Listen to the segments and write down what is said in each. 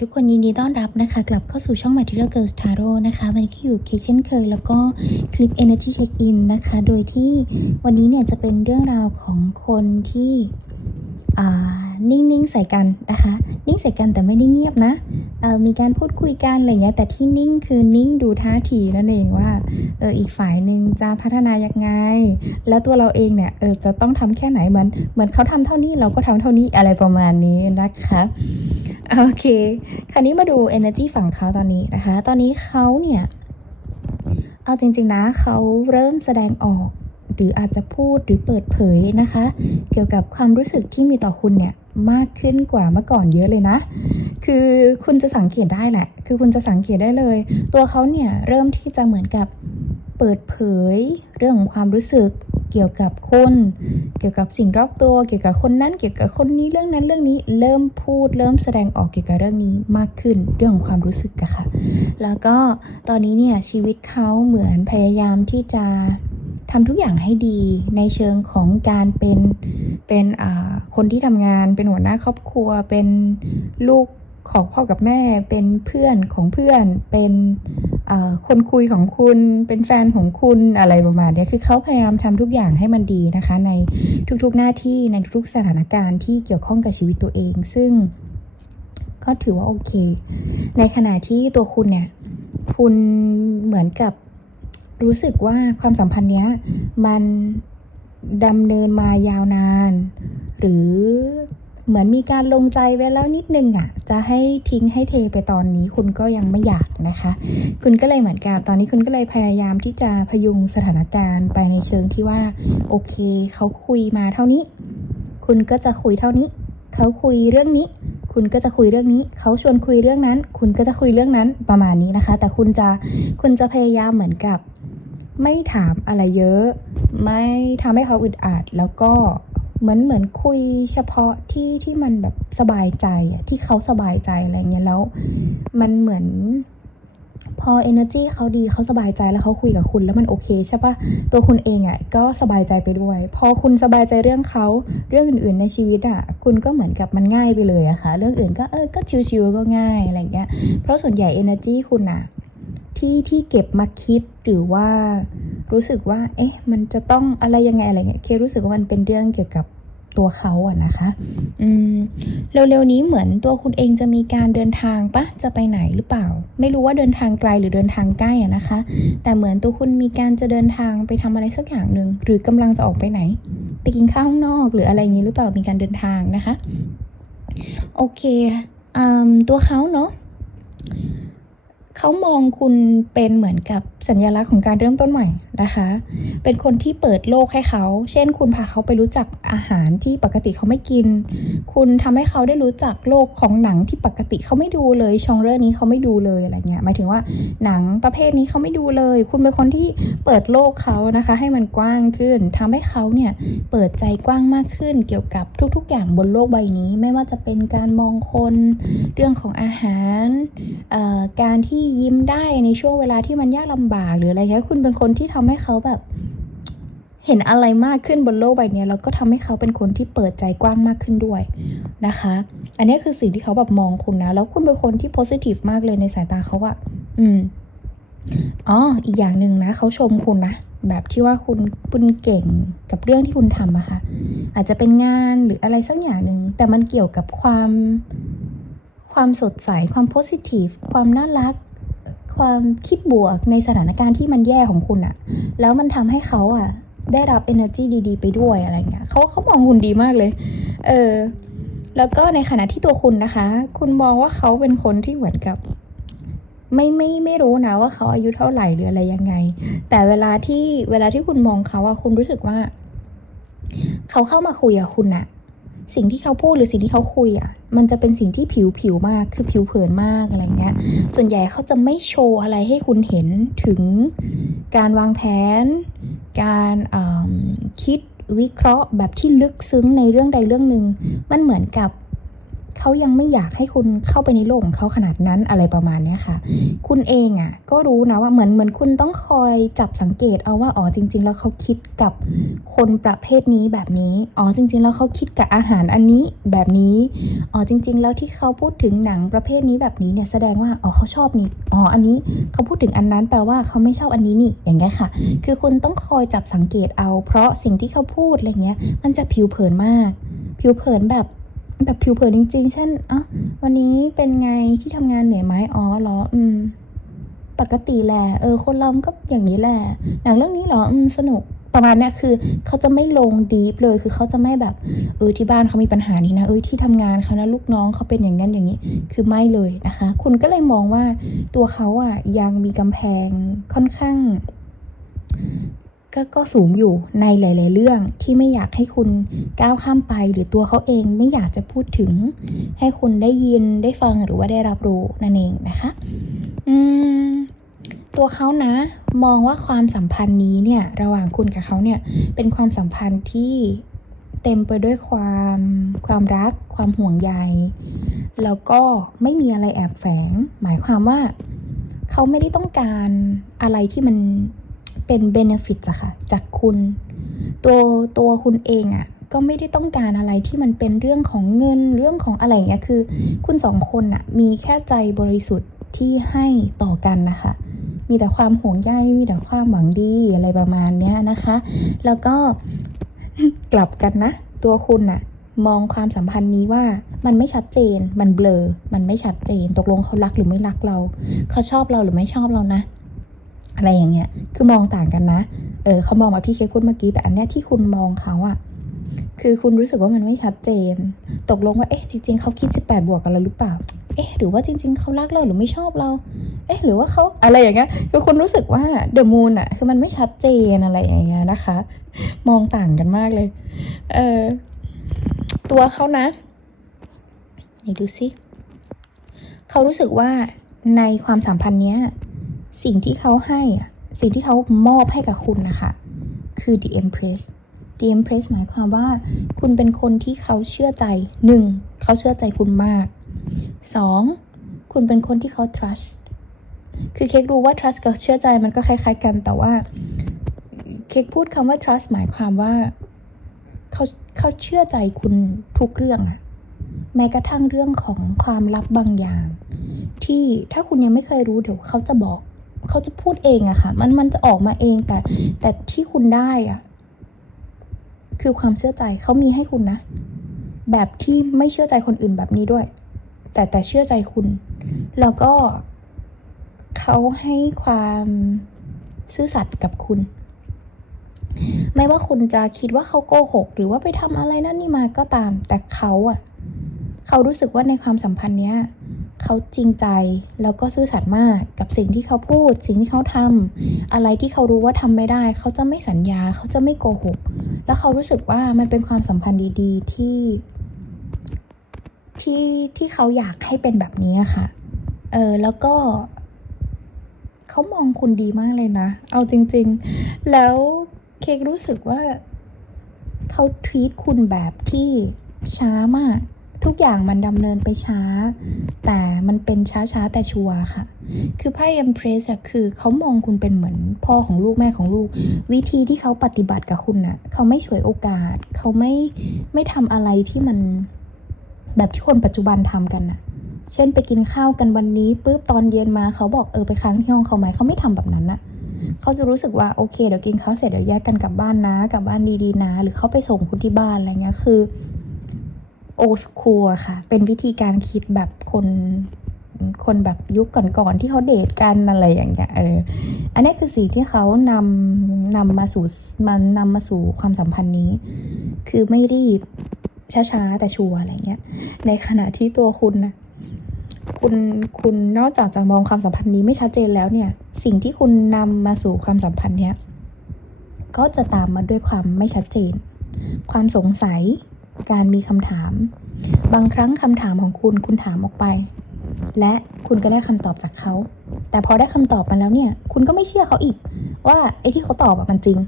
ทุกคนยินดีต้อนรับนะคะกลับเข้าสู่ช่อง Material Girls Tarot นะคะวันนี้ก็อยู่เคเช่นเคย แล้วก็คลิป Energy Check In นะคะ โดยที่วันนี้เนี่ยจะเป็นเรื่องราวของคนที่นิ่ง ๆ ใส่กันนะคะ นิ่งใส่กันแต่ไม่ได้เงียบนะมีการพูดคุยกันอะไรเงี้ยแต่ที่นิ่งคือนิ่งดูท่าทีนั่นเองว่าเอออีกฝ่ายหนึ่งจะพัฒนายังไง แล้วตัวเราเองเนี่ยเออจะต้องทำแค่ไหนเหมือนเหมือนเขาทำเท่านี้เราก็ทำเท่านี้อะไรประมาณนี้นะคะ โอเค คราวนี้มาดู energy ฝั่งเขาตอนนี้นะคะ ตอนนี้เขาเนี่ย เอาจริง ๆ นะเขาเริ่มแสดงออก หรืออาจจะพูดหรือเปิดเผยนะคะ เกี่ยวกับความรู้สึกที่มีต่อคุณเนี่ยมากขึ้นกว่าเมื่อก่อนเยอะเลยนะ คือคุณจะสังเกตได้แหละ คือคุณจะสังเกตได้เลย ตัวเขาเนี่ยเริ่มที่จะเหมือนกับเปิดเผยเรื่องของความรู้สึก เกี่ยวกับคนเกี่ยวกับสิ่งรอบตัว เกี่ยวกับคนนั้น เกี่ยวกับคนนี้เรื่องนั้นเรื่องนี้ เริ่มพูด เริ่มแสดงออกเกี่ยวกับเรื่องนี้มากขึ้นเรื่องของความรู้สึกอะค่ะ แล้วก็ตอนนี้เนี่ยชีวิตเขาเหมือนพยายามที่จะทำทุกอย่างให้ดีในเชิงของการเป็นเป็นคนที่ทำงานเป็นหัวหน้าครอบครัวเป็นลูก ของพ่อกับแม่เป็นเพื่อนของเพื่อนเป็นคนคุยของคุณเป็นแฟนของคุณอะไรประมาณนี้คือเขาพยายามทำทุกอย่างให้มันดีนะคะ ในทุกๆหน้าที่ในทุกสถานการณ์ที่เกี่ยวข้องกับชีวิตตัวเอง ซึ่งก็ถือว่าโอเค ในขณะที่ตัวคุณเนี่ย คุณเหมือนกับรู้สึกว่าความสัมพันธ์เนี้ยมันดำเนินมายาวนาน หรือ เหมือนมีการลงใจไว้แล้วนิดนึงอะ่ะ จะให้ทิ้งให้เทไปตอนนี้คุณก็ยังไม่อยากนะคะ คุณก็เลยเหมือนกับตอนนี้คุณก็เลยพยายามที่จะพยุงสถานการณ์ไปในเชิงที่ว่า โอเค เขาคุยมาเท่านี้ คุณก็จะคุยเท่านี้ เขาคุยเรื่องนี้ คุณก็จะคุยเรื่องนี้ เขาชวนคุยเรื่องนั้น คุณก็จะคุยเรื่องนั้นประมาณนี้นะคะ แต่คุณจะคุณจะพยายามเหมือนกับ ไม่ถามอะไรเยอะ ไม่ทำให้เขาอึดอัดแล้วก็ เหมือนเหมือนคุยเฉพาะที่ที่มันแบบสบายใจอะที่เขาสบายใจอะไรเงี้ยแล้ว มันเหมือน พอ energy เขาดีเขาสบายใจแล้วเขาคุยกับคุณแล้วมันโอเคใช่ปะตัวคุณเองอะ่ะก็สบายใจไปด้วย พอคุณสบายใจเรื่องเขาเรื่องอื่น ๆในชีวิตอะ่ะ คุณก็เหมือนกับมันง่ายไปเลยอะค่ะ เรื่องอื่นก็เออก็ชิวๆก็ง่ายอะไรเงี้ยเพราะส่วนใหญ่ energy คุณอะ ที่ที่เก็บมาคิดหรือว่ารู้สึกว่า เอ๊ะ มันจะต้องอะไรยังไงอะไรเงี้ยเครู้สึกว่ามันเป็นเรื่องเกี่ยวกับตัวเขาอะนะคะอืมเร็วๆนี้เหมือนตัวคุณเองจะมีการเดินทางปะจะไปไหนหรือเปล่า ไม่รู้ว่าเดินทางไกลหรือเดินทางใกล้อะนะคะ แต่เหมือนตัวคุณมีการจะเดินทางไปทำอะไรสักอย่างหนึ่งหรือกำลังจะออกไปไหน ไปกินข้าวข้างนอก หรืออะไรอย่างนี้หรือเปล่ามีการเดินทางนะคะ โอเคอืมตัวเขาเนาะ เขามองคุณเป็นเหมือนกับสัญลักษณ์ของการเริ่มต้นใหม่ นะคะ เป็นคนที่เปิดโลกให้เขา เช่น คุณพาเขาไปรู้จักอาหารที่ปกติเขาไม่กิน คุณทำให้เขาได้รู้จักโลกของหนังที่ปกติเขาไม่ดูเลย ชองเรื่องนี้เขาไม่ดูเลยอะไรเงี้ย หมายถึงว่าหนังประเภทนี้เขาไม่ดูเลย คุณเป็นคนที่เปิดโลกเขานะคะ ให้มันกว้างขึ้นทำให้เขาเนี่ยเปิดใจกว้างมากขึ้น เกี่ยวกับทุก ๆ อย่างบนโลกใบนี้ ไม่ว่าจะเป็นการมองคน เรื่องของอาหารการที่ยิ้มได้ในช่วงเวลาที่มันยากลำบากหรืออะไรเงี้ย คุณเป็นคนที่ทำให้เขาแบบ เห็นอะไรมากขึ้นบนโลกใบนี้แล้วก็ทำให้เขาเป็นคนที่เปิดใจกว้างมากขึ้นด้วยนะคะ อันนี้คือสิ่งที่เขาแบบมองคุณนะ แล้วคุณเป็นคนที่ positive มากเลยในสายตาเขาอะอืมอ๋ออีกอย่างหนึ่งนะเขาชมคุณนะแบบที่ว่าคุณคุณเก่งกับเรื่องที่คุณทำอะค่ะ อาจจะเป็นงานหรืออะไรสักอย่างหนึ่งแต่มันเกี่ยวกับความ ความสดใส ความ positive ความน่ารัก ความคิดบวกในสถานการณ์ที่มันแย่ของคุณอะแล้วมันทำให้เขาอะได้รับ energy ดีๆ ไปด้วยอะไรเงี้ยเขาเขามองคุณดีมากเลย เออ แล้วก็ในขณะที่ตัวคุณนะคะ คุณมองว่าเขาเป็นคนที่เหมือนกับ ไม่ไม่ไม่รู้นะว่าเขาอายุเท่าไหร่หรืออะไรยังไง แต่เวลาที่เวลาที่คุณมองเขาอะคุณรู้สึกว่า เขาเข้ามาคุยกับคุณอะ สิ่งที่เขาพูดหรือสิ่งที่เขาคุยอะมันจะเป็นสิ่งที่ผิวผิวมาก คือผิวเผินมากอะไรเงี้ย ส่วนใหญ่เขาจะไม่โชว์อะไรให้คุณเห็นถึงการวางแผน การคิดวิเคราะห์แบบที่ลึกซึ้งในเรื่องใดเรื่องหนึ่ง มันเหมือนกับ เขายังไม่อยากให้คุณเข้าไปในโลกของเขาขนาดนั้นอะไรประมาณเนี้ยค่ะ คุณเองอะก็รู้นะว่าเหมือนเหมือนคุณต้องคอยจับสังเกตเอาว่าอ๋อจริง ๆ แล้วเขาคิดกับคนประเภทนี้แบบนี้อ๋อจริง ๆ แล้วเขาคิดกับอาหารอันนี้แบบนี้อ๋อจริง ๆ แล้วที่เขาพูดถึงหนังประเภทนี้แบบนี้เนี่ยแสดงว่าอ๋อเขาชอบนี่อ๋ออันนี้เขาพูดถึงอันนั้นแปลว่าเขาไม่ชอบอันนี้นี่อย่างเงี้ยค่ะ คือคุณต้องคอยจับสังเกตเอา เพราะสิ่งที่เขาพูดอะไรเงี้ยมันจะผิวเผินมาก ผิวเผินแบบ แบบผิวเผินจริง ๆ เช่นอะวันนี้เป็นไงที่ทำงานเหนื่อยไหมอ๋อเหรอ อืม ปกติแหละ เออ คนเราก็อย่างนี้แหละ หนังเรื่องนี้เหรอ อืม สนุก ประมาณนี้คือเขาจะไม่ลงดีฟเลย คือเขาจะไม่แบบ เออ ที่บ้านเขามีปัญหานี้นะ เออ ที่ทำงานเขานะ ลูกน้องเขาเป็นอย่างนั้นอย่างนี้ คือไม่เลยนะคะ คุณก็เลยมองว่าตัวเขาอะยังมีกำแพงค่อนข้าง ก็ก็สูงอยู่ในหลาย ๆ เรื่องที่ไม่อยากให้คุณก้าวข้ามไป หรือตัวเขาเองไม่อยากจะพูดถึง ให้คุณได้ยินได้ฟังหรือว่าได้รับรู้นั่นเองนะคะอืมตัวเขานะ มองว่าความสัมพันธ์นี้เนี่ยระหว่างคุณกับเขาเนี่ยเป็นความสัมพันธ์ที่เต็มไปด้วยความความรัก ความห่วงใยแล้วก็ไม่มีอะไรแอบแฝง หมายความว่า เขาไม่ได้ต้องการอะไรที่มัน เป็นเบนฟิตอะค่ะ จากคุณ ตัวตัวคุณเองอะก็ไม่ได้ต้องการอะไรที่มันเป็นเรื่องของเงินเรื่องของอะไรเงี้ยคือ คุณสองคนอะมีแค่ใจบริสุทธิ์ที่ให้ต่อกันนะคะ มีแต่ความห่วงใยมีแต่ความหวังดีอะไรประมาณเนี้ยนะคะ แล้วก็กลับกันนะ ตัวคุณน่ะมองความสัมพันธ์นี้ว่ามันไม่ชัดเจน มันเบลอ มันไม่ชัดเจน ตกลงเขารักหรือไม่รักเรา เขาชอบเราหรือไม่ชอบเรานะ อะไรอย่างเงี้ย คือมองต่างกันนะ เออเขามองแบบที่เคพูดเมื่อกี้ แต่อันเนี้ยที่คุณมองเขาอะคือคุณรู้สึกว่ามันไม่ชัดเจน ตกลงว่า เอ๊ะ จริง ๆ เขาคิด 18 บวกกับเราหรือเปล่า เอ๊ะ หรือว่าจริง ๆ เขารักเราหรือไม่ชอบเรา เอ๊ะ หรือว่าเขาอะไรอย่างเงี้ย คือคุณรู้สึกว่าเดอะมูนอะคือมันไม่ชัดเจนอะไรอย่างเงี้ยนะคะ มองต่างกันมากเลย เออ ตัวเขานะไหนดูสิ เขารู้สึกว่าในความสัมพันธ์เนี้ย สิ่งที่เขาให้อะสิ่งที่เขามอบให้กับคุณนะคะ คือ the empress the empress หมายความว่า คุณเป็นคนที่เขาเชื่อใจหนึ่งเขาเชื่อใจคุณมากสองคุณเป็นคนที่เขา trust คือเค้กรู้ว่า trust กับเชื่อใจมันก็คล้าย ๆ กันแต่ว่า เค้กพูดคำว่า trust หมายความว่าเขาเขาเชื่อใจคุณทุกเรื่องอะแม้กระทั่งเรื่องของความลับบางอย่าง ที่ถ้าคุณยังไม่เคยรู้เดี๋ยวเขาจะบอก เขาจะพูดเองอะค่ะ มันมันจะออกมาเองแต่ แต่ที่คุณได้อะคือความเชื่อใจเขามีให้คุณนะ แบบที่ไม่เชื่อใจคนอื่นแบบนี้ด้วย แต่แต่เชื่อใจคุณ แล้วก็เขาให้ความซื่อสัตย์กับคุณ ไม่ว่าคุณจะคิดว่าเขาโกหก หรือว่าไปทำอะไรนั่นนี่มาก็ตาม แต่เขาอะเขารู้สึกว่าในความสัมพันธ์เนี้ย เขาจริงใจ แล้วก็ซื่อสัตย์มากกับสิ่งที่เขาพูด สิ่งที่เขาทำอะไรที่เขารู้ว่าทำไม่ได้ เขาจะไม่สัญญา เขาจะไม่โกหก แล้วเขารู้สึกว่ามันเป็นความสัมพันธ์ดี ๆ ที่ที่ที่เขาอยากให้เป็นแบบนี้ค่ะ เออแล้วก็เขามองคุณดีมากเลยนะ เอาจริง ๆ แล้วเค้กรู้สึกว่าเขาทรีตคุณแบบที่ช้ามาก ทุกอย่างมันดำเนินไปช้า แต่มันเป็นช้าๆแต่ชัวร์ค่ะ คือไพ่ Empress อะคือเขามองคุณเป็นเหมือนพ่อของลูกแม่ของลูก วิธีที่เขาปฏิบัติกับคุณน่ะเขาไม่ฉวยโอกาส เขาไม่ไม่ทำอะไรที่มันแบบที่คนปัจจุบันทำกันน่ะเช่นไปกินข้าวกันวันนี้ปุ๊บตอนเย็นมาเขาบอกเออไปค้างที่ห้องเขาไหมเขาไม่ทำแบบนั้นน่ะเขาจะรู้สึกว่าโอเคเดี๋ยวกินข้าวเสร็จเดี๋ยวแยกกันกลับบ้านนะกลับบ้านดีๆนะ หรือเขาไปส่งคุณที่บ้านอะไรเงี้ยคือ โอสคูลค่ะ เป็นวิธีการคิดแบบคนคนแบบยุคก่อนๆที่เขาเดทกันอะไรอย่างเงี้ยเอออันนี้คือสิ่งที่เขานำนำมาสู่มันนำมาสู่ความสัมพันธ์นี้ คือไม่รีบช้าๆแต่ชัวร์อะไรเงี้ย ในขณะที่ตัวคุณนะคุณคุณนอกจากจะมองความสัมพันธ์นี้ไม่ชัดเจนแล้วเนี่ย สิ่งที่คุณนำมาสู่ความสัมพันธ์เนี้ยก็จะตามมาด้วยความไม่ชัดเจน ความสงสัย การมีคำถาม บางครั้งคำถามของคุณคุณถามออกไป และคุณก็ได้คำตอบจากเขา แต่พอได้คำตอบมาแล้วเนี่ย คุณก็ไม่เชื่อเขาอีก ว่าไอ้ที่เขาตอบมันจริง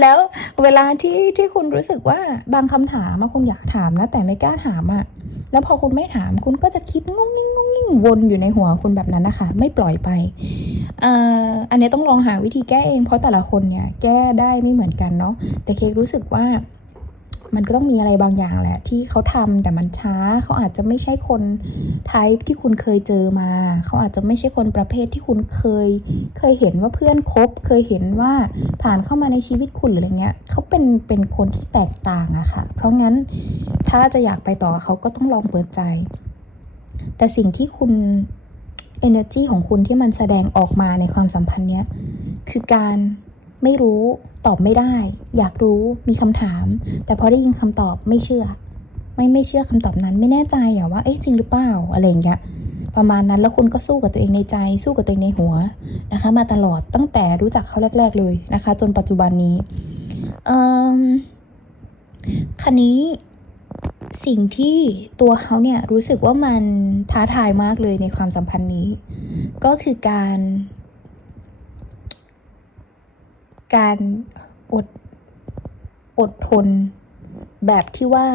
แล้วเวลาที่ที่คุณรู้สึกว่าบางคำถามอะคุณอยากถามนะแต่ไม่กล้าถามอะแล้วพอคุณไม่ถามคุณก็จะคิดงงงง วนอยู่ในหัวคุณแบบนั้นนะคะไม่ปล่อยไปเอ่ออันนี้ต้องลองหาวิธีแก้เองเพราะแต่ละคนเนี่ยแก้ได้ไม่เหมือนกันเนาะแต่เค้กรู้สึกว่ามันก็ต้องมีอะไรบางอย่างแหละ ที่เขาทำแต่มันช้า เขาอาจจะไม่ใช่คนไทป์ที่คุณเคยเจอมา เขาอาจจะไม่ใช่คนประเภทที่คุณเคย เคยเห็นว่าเพื่อนคบ เคยเห็นว่าผ่านเข้ามาในชีวิตคุณหรืออะไรเงี้ย เขาเป็นเป็นคนที่แตกต่างอะค่ะ เพราะงั้นถ้าจะอยากไปต่อเขาก็ต้องลองเปิดใจ แต่สิ่งที่คุณ energy ของคุณที่มันแสดงออกมาในความสัมพันธ์เนี้ยคือการไม่รู้ตอบไม่ได้ อยากรู้มีคำถาม แต่พอได้ยินคำตอบไม่เชื่อ ไม่ไม่เชื่อคำตอบนั้น ไม่แน่ใจอะว่าเอ๊ะจริงหรือเปล่าอะไรอย่างเงี้ยประมาณนั้นแล้วคุณก็สู้กับตัวเองในใจ สู้กับตัวเองในหัวนะคะ มาตลอดตั้งแต่รู้จักเขาแรก ๆ เลยนะคะ จนปัจจุบันนี้คันนี้ สิ่งที่ตัวเขาเนี่ยรู้สึกว่ามันท้าทายมากเลยในความสัมพันธ์นี้ ก็คือการ การอดอดทน แบบที่ว่า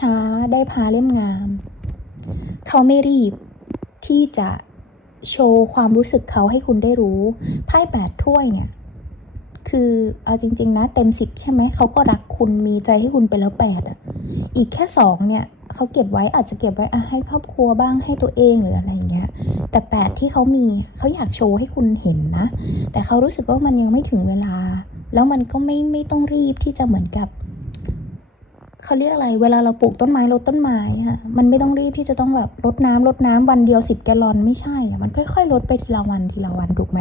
ช้าๆ ได้พาเล่มงาม เขาไม่รีบที่จะโชว์ความรู้สึกเขาให้คุณได้รู้ไพ่แปดถ้วยเนี่ย คือเอาจริง ๆ นะ เต็มสิบใช่ไหมเขาก็รักคุณมีใจให้คุณไปแล้วแปดอะ อีกแค่สองเนี่ยเขาเก็บไว้อาจจะเก็บไว้อะให้ครอบครัวบ้างให้ตัวเองหรืออะไรอย่างเงี้ย แต่แปดที่เขามีเขาอยากโชว์ให้คุณเห็นนะ แต่เขารู้สึกว่ามันยังไม่ถึงเวลา แล้วมันก็ไม่ไม่ต้องรีบที่จะเหมือนกับ เขาเรียกอะไร เวลาเราปลูกต้นไม้รดต้นไม้อะมันไม่ต้องรีบที่จะต้องแบบรดน้ำรดน้ำวันเดียวสิบแกลลอนไม่ใช่มันค่อยๆลดไปทีละวันทีละวันถูกไหม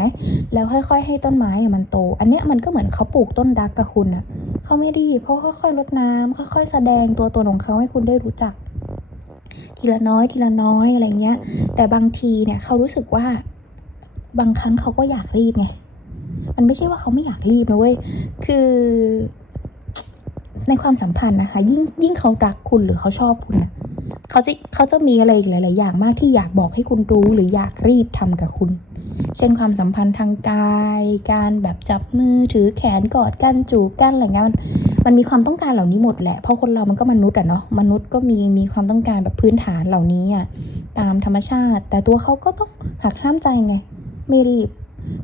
แล้วค่อย ๆ ให้ต้นไม้อะมันโต อันเนี้ยมันก็เหมือนเขาปลูกต้นรักกับคุณอะเขาไม่รีบเพราค่อยๆลดน้ำค่อย ๆ แสดงตัวตนของเขาให้คุณได้รู้จัก ทีละน้อยทีละน้อยอะไรเงี้ย แต่บางทีเนี่ยเขารู้สึกว่า บางครั้งเขาก็อยากรีบไงมันไม่ใช่ว่าเขาไม่อยากรีบนะเว้ย คือ ในความสัมพันธ์นะคะ ยิ่งยิ่งเขารักคุณหรือเขาชอบคุณนะเขาจะเขาจะมีอะไรอีกหลาย ๆ อย่างมากที่อยากบอกให้คุณรู้หรืออยากรีบทำกับคุณ เช่นความสัมพันธ์ทางกาย การแบบจับมือถือแขนกอดกันจูบกันอะไรเงี้ยมันมันมีความต้องการเหล่านี้หมดแหละ เพราะคนเรามันก็มนุษย์อะเนาะมนุษย์ก็มีมีความต้องการแบบพื้นฐานเหล่านี้อะตามธรรมชาติ แต่ตัวเขาก็ต้องหักห้ามใจไง ไม่รีบ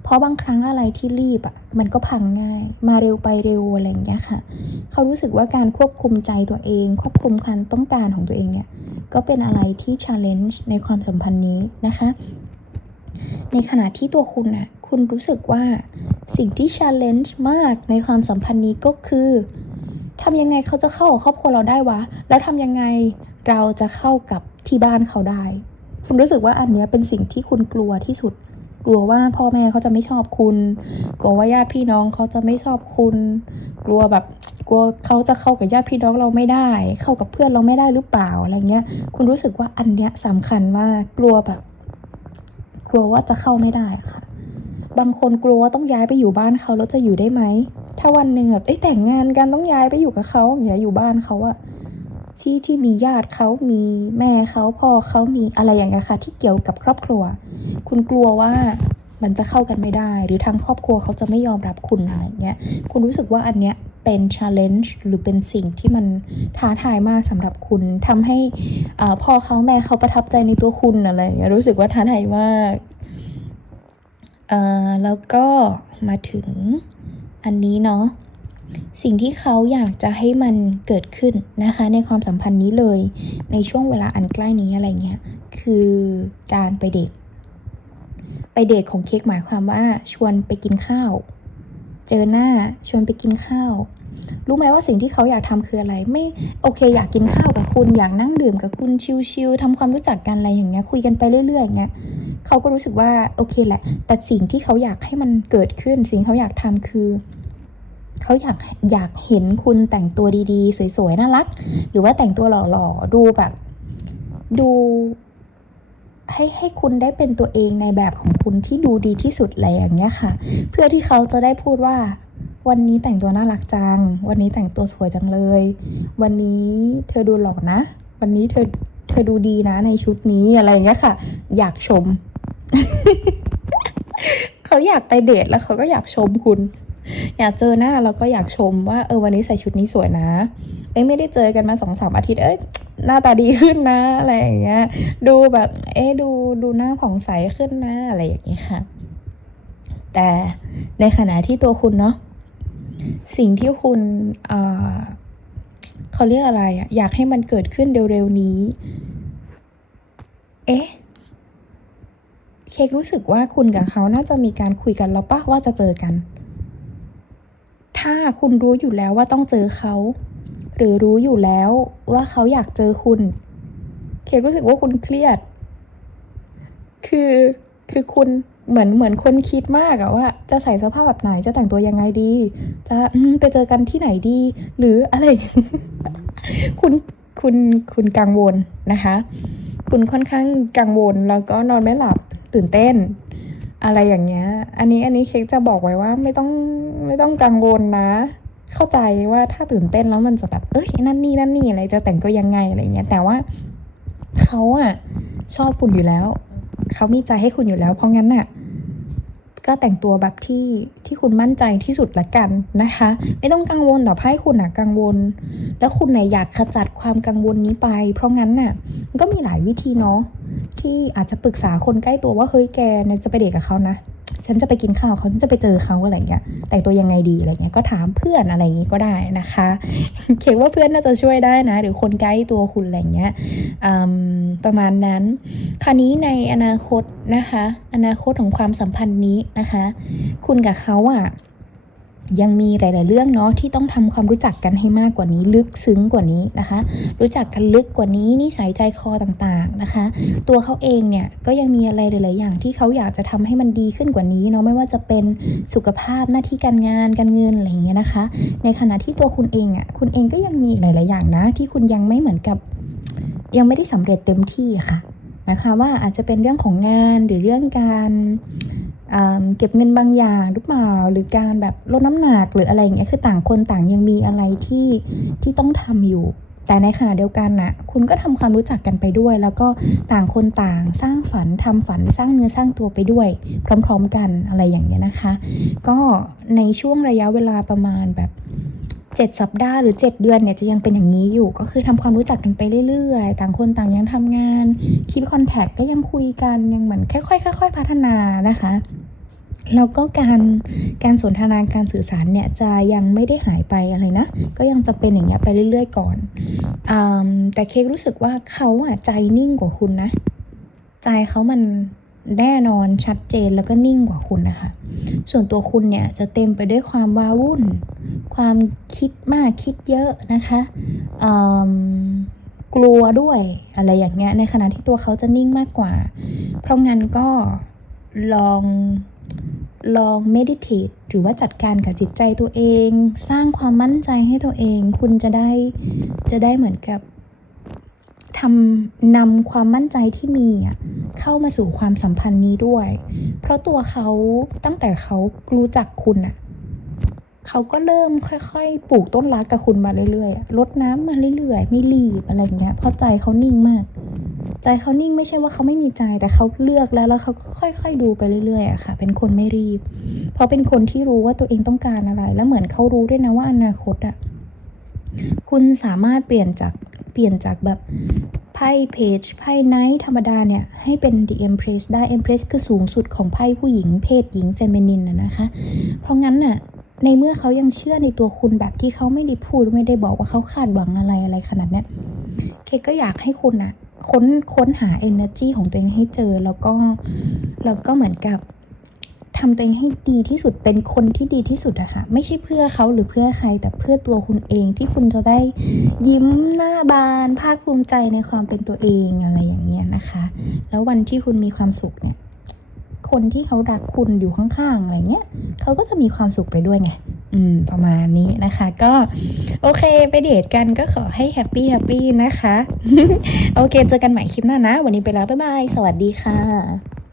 เพราะบางครั้งอะไรที่รีบอะมันก็พังง่าย มาเร็วไปเร็วอะไรอย่างเงี้ยค่ะ เขารู้สึกว่าการควบคุมใจตัวเอง ควบคุมความต้องการของตัวเองเนี่ย ก็เป็นอะไรที่ challenge ในความสัมพันธ์นี้นะคะ ในขณะที่ตัวคุณน่ะคุณรู้สึกว่าสิ่งที่ challenge มากในความสัมพันธ์นี้ก็คือทำยังไงเขาจะเข้ากับครอบครัวเราได้วะ แล้วทำยังไงเราจะเข้ากับที่บ้านเขาได้ คุณรู้สึกว่าอันเนี้ยเป็นสิ่งที่คุณกลัวที่สุด กลัวว่าพ่อแม่เขาจะไม่ชอบคุณ กลัวว่าญาติพี่น้องเขาจะไม่ชอบคุณ กลัวแบบกลัวเขาจะเข้ากับญาติพี่น้องเราไม่ได้ เข้ากับเพื่อนเราไม่ได้หรือเปล่าอะไรเงี้ย คุณรู้สึกว่าอันเนี้ยสำคัญมากกลัวแบบ กลัวว่าจะเข้าไม่ได้ค่ะ บางคนกลัวว่าต้องย้ายไปอยู่บ้านเขาแล้วจะอยู่ได้ไหมถ้าวันหนึ่งแบบเอ้แต่งงานกันต้องย้ายไปอยู่กับเขาอย่างเงี้ยอยู่บ้านเขาอะ ที่ที่มีญาติเขามีแม่เขาพ่อเขามีอะไรอย่างเงี้ยค่ะ ที่เกี่ยวกับครอบครัว คุณกลัวว่ามันจะเข้ากันไม่ได้ หรือทางครอบครัวเขาจะไม่ยอมรับคุณอะไรอย่างเงี้ยคุณรู้สึกว่าอันเนี้ยเป็น challenge หรือเป็นสิ่งที่มันท้าทายมากสำหรับคุณทำให้อ่าพ่อเขาแม่เขาประทับใจในตัวคุณอะไรอย่างเงี้ยรู้สึกว่าท้าทายมากเอ่อแล้วก็มาถึงอันนี้เนาะ สิ่งที่เขาอยากจะให้มันเกิดขึ้นนะคะ ในความสัมพันธ์นี้เลย ในช่วงเวลาอันใกล้นี้อะไรเงี้ยคือการไปเดทไปเดทของเค้กหมายความว่าชวนไปกินข้าว เจอหน้าชวนไปกินข้าว รู้ไหมว่าสิ่งที่เขาอยากทำคืออะไร ไม่โอเค อยากกินข้าวกับคุณอยากนั่งดื่มกับคุณชิลๆทำความรู้จักกันอะไรอย่างเงี้ยคุยกันไปเรื่อยๆอย่างเงี้ยเขาก็รู้สึกว่าโอเคแหละ แต่สิ่งที่เขาอยากให้มันเกิดขึ้น สิ่งเขาอยากทำคือ เขาอยากอยากเห็นคุณแต่งตัวดีๆ สวยๆ น่ารัก หรือว่าแต่งตัวหล่อๆ ดูแบบ ดู ให้ให้คุณได้เป็นตัวเองในแบบของคุณที่ดูดีที่สุดอะไรอย่างเงี้ยค่ะ เพื่อที่เขาจะได้พูดว่า วันนี้แต่งตัวน่ารักจัง วันนี้แต่งตัวสวยจังเลย วันนี้เธอดูหล่อนะ วันนี้เธอเธอดูดีนะในชุดนี้อะไรอย่างเงี้ยค่ะ อยากชม เขาอยากไปเดทแล้วเขาก็อยากชมคุณ อยากเจอหน้าแล้วก็อยากชมว่าเออวันนี้ใส่ชุดนี้สวยนะเอ้ยไม่ได้เจอกันมาสองสามอาทิตย์เอ้ยหน้าตาดีขึ้นนะอะไรอย่างเงี้ย ดูแบบ เอ๊ะดูดูหน้าผ่องใสขึ้นนะอะไรอย่างเงี้ยค่ะ แต่ในขณะที่ตัวคุณเนาะสิ่งที่คุณเอ่อเขาเรียกอะไรอะอยากให้มันเกิดขึ้นเร็วๆนี้ เอ๊ะเค้กรู้สึกว่าคุณกับเขาน่าจะมีการคุยกันแล้วปะว่าจะเจอกัน ถ้าคุณรู้อยู่แล้วว่าต้องเจอเขา หรือรู้อยู่แล้วว่าเขาอยากเจอคุณ เค้กรู้สึกว่าคุณเครียด คือคือคุณเหมือนเหมือนคนคิดมากอะว่า จะใส่เสื้อผ้าแบบไหนจะแต่งตัวยังไงดี จะไปเจอกันที่ไหนดี หรืออะไร คุณคุณคุณกังวลนะคะ คุณค่อนข้างกังวลแล้วก็นอนไม่หลับตื่นเต้น อะไรอย่างเงี้ย อันนี้อันนี้เค้กจะบอกไว้ว่าไม่ต้องไม่ต้องกังวลนะ เข้าใจว่าถ้าตื่นเต้นแล้วมันจะแบบเอ้ยนั่นนี่นั่นนี่อะไรจะแต่งตัวยังไงอะไรเงี้ยแต่ว่าเขาอะชอบคุณอยู่แล้วเขามีใจให้คุณอยู่แล้ว เพราะงั้นน่ะก็แต่งตัวแบบที่ที่คุณมั่นใจที่สุดละกันนะคะ ไม่ต้องกังวลแต่ไพ่คุณอะกังวล แล้วคุณเนี่ยอยากขจัดความกังวลนี้ไป เพราะงั้นน่ะก็มีหลายวิธีเนาะ ที่อาจจะปรึกษาคนใกล้ตัวว่าเฮ้ยแกเนี่ยจะไปเดทกับเขานะ ฉันจะไปกินข้าวเขาฉันจะไปเจอเขาอะไรเงี้ย แต่งตัวยังไงดีอะไรเงี้ยก็ถามเพื่อนอะไรอย่างงี้ก็ได้นะคะเขียนว่าเพื่อนน่าจะช่วยได้นะ หรือคนใกล้ตัวคุณอะไรเงี้ยประมาณนั้นคราวนี้ในอนาคตนะคะ อนาคตของความสัมพันธ์นี้นะคะ คุณกับเขาอะ ยังมีหลาย ๆ เรื่องเนาะที่ต้องทำความรู้จักกันให้มากกว่านี้ ลึกซึ้งกว่านี้นะคะ รู้จักกันลึกกว่านี้นิสัยใจคอต่าง ๆ นะคะ ตัวเขาเองเนี่ยก็ยังมีอะไรหลาย ๆ อย่างที่เขาอยากจะทำให้มันดีขึ้นกว่านี้เนาะไม่ว่าจะเป็นสุขภาพหน้าที่การงานการเงินอะไรอย่างเงี้ยนะคะ ในขณะที่ตัวคุณเองอะ่ะคุณเองก็ยังมีหลาย ๆ อย่างนะ ที่คุณยังไม่เหมือนกับ ยังไม่ได้สำเร็จเต็มที่ค่ะนะคะว่าอาจจะเป็นเรื่องของงานหรือเรื่องการ เก็บเงินบางอย่างหรือเปล่าหรือการแบบลดน้ำหนักหรืออะไรอย่างเงี้ยคือต่างคนต่างยังมีอะไรที่ที่ต้องทำอยู่ แต่ในขณะเดียวกันน่ะคุณก็ทำความรู้จักกันไปด้วย แล้วก็ต่างคนต่างสร้างฝันทำฝันสร้างเนื้อสร้างตัวไปด้วย พร้อม ๆ กันอะไรอย่างเงี้ยนะคะ ก็ในช่วงระยะเวลาประมาณแบบ 7 สัปดาห์หรือ 7 เดือนเนี่ยจะยังเป็นอย่างนี้อยู่ ก็คือทำความรู้จักกันไปเรื่อยๆ ต่างคนต่างยังทำงานคีปคอนแทคก็ยังคุยกันยังเหมือนค่อยๆค่อยๆพัฒนานะคะแล้วก็การการสนทนาการสื่อสารเนี่ยจะยังไม่ได้หายไปอะไรนะ ก็ยังจะเป็นอย่างเงี้ยไปเรื่อยๆ ก่อนอแต่เค้กรู้สึกว่าเขาอะใจนิ่งกว่าคุณนะ ใจเขามัน แน่นอนชัดเจนแล้วก็นิ่งกว่าคุณนะคะ ส่วนตัวคุณเนี่ยจะเต็มไปด้วยความว้าวุ่น ความคิดมากคิดเยอะนะคะกลัวด้วยอะไรอย่างเงี้ย ในขณะที่ตัวเขาจะนิ่งมากกว่า เพราะงั้นก็ลองลอง meditate หรือว่าจัดการกับจิตใจตัวเอง สร้างความมั่นใจให้ตัวเอง คุณจะได้จะได้เหมือนกับ ทำนำความมั่นใจที่มีเข้ามาสู่ความสัมพันธ์นี้ด้วย เพราะตัวเขาตั้งแต่เขารู้จักคุณอะเขาก็เริ่มค่อยๆ ปลูกต้นรักกับคุณมาเรื่อยๆลดน้ำมาเรื่อยๆ ไม่รีบอะไรอย่างเงี้ยเพราะใจเขานิ่งมาก ใจเขานิ่งไม่ใช่ว่าเขาไม่มีใจแต่เขาเลือกแล้วแล้วเขาก็ค่อยๆดูไปเรื่อยๆอะค่ะ เป็นคนไม่รีบ เพราะเป็นคนที่รู้ว่าตัวเองต้องการอะไร แล้วเหมือนเขารู้ด้วยนะว่าอนาคตอะคุณสามารถเปลี่ยนจาก เปลี่ยนจากแบบไพ่เพจไพ่ไนท์ธรรมดาเนี่ย ให้เป็น The Empress ได้ Empress คือสูงสุดของไพ่ผู้หญิงเพศหญิงเฟมินินนะนะคะ เพราะงั้นน่ะในเมื่อเขายังเชื่อในตัวคุณแบบที่เขาไม่ได้พูดไม่ได้บอกว่าเขาคาดหวังอะไรอะไรขนาดเนี้ยเคก็อยากให้คุณอะค้นค้นหา energy ของตัวเองให้เจอแล้วก็แล้วก็เหมือนกับ ทำตัวเองให้ดีที่สุดเป็นคนที่ดีที่สุดอะค่ะ ไม่ใช่เพื่อเขาหรือเพื่อใคร แต่เพื่อตัวคุณเองที่คุณจะได้ยิ้มหน้าบาน ภาคภูมิใจในความเป็นตัวเองอะไรอย่างเงี้ยนะคะ แล้ววันที่คุณมีความสุขเนี่ย คนที่เขารักคุณอยู่ข้างๆอะไรเงี้ยเขาก็จะมีความสุขไปด้วยไงอืม ประมาณนี้นะคะ ก็โอเคไปเดทกันก็ขอให้แฮปปี้แฮปปี้นะคะ โอเค เจอกันใหม่คลิปหน้านะ วันนี้ไปแล้ว บ๊ายบาย สวัสดีค่ะ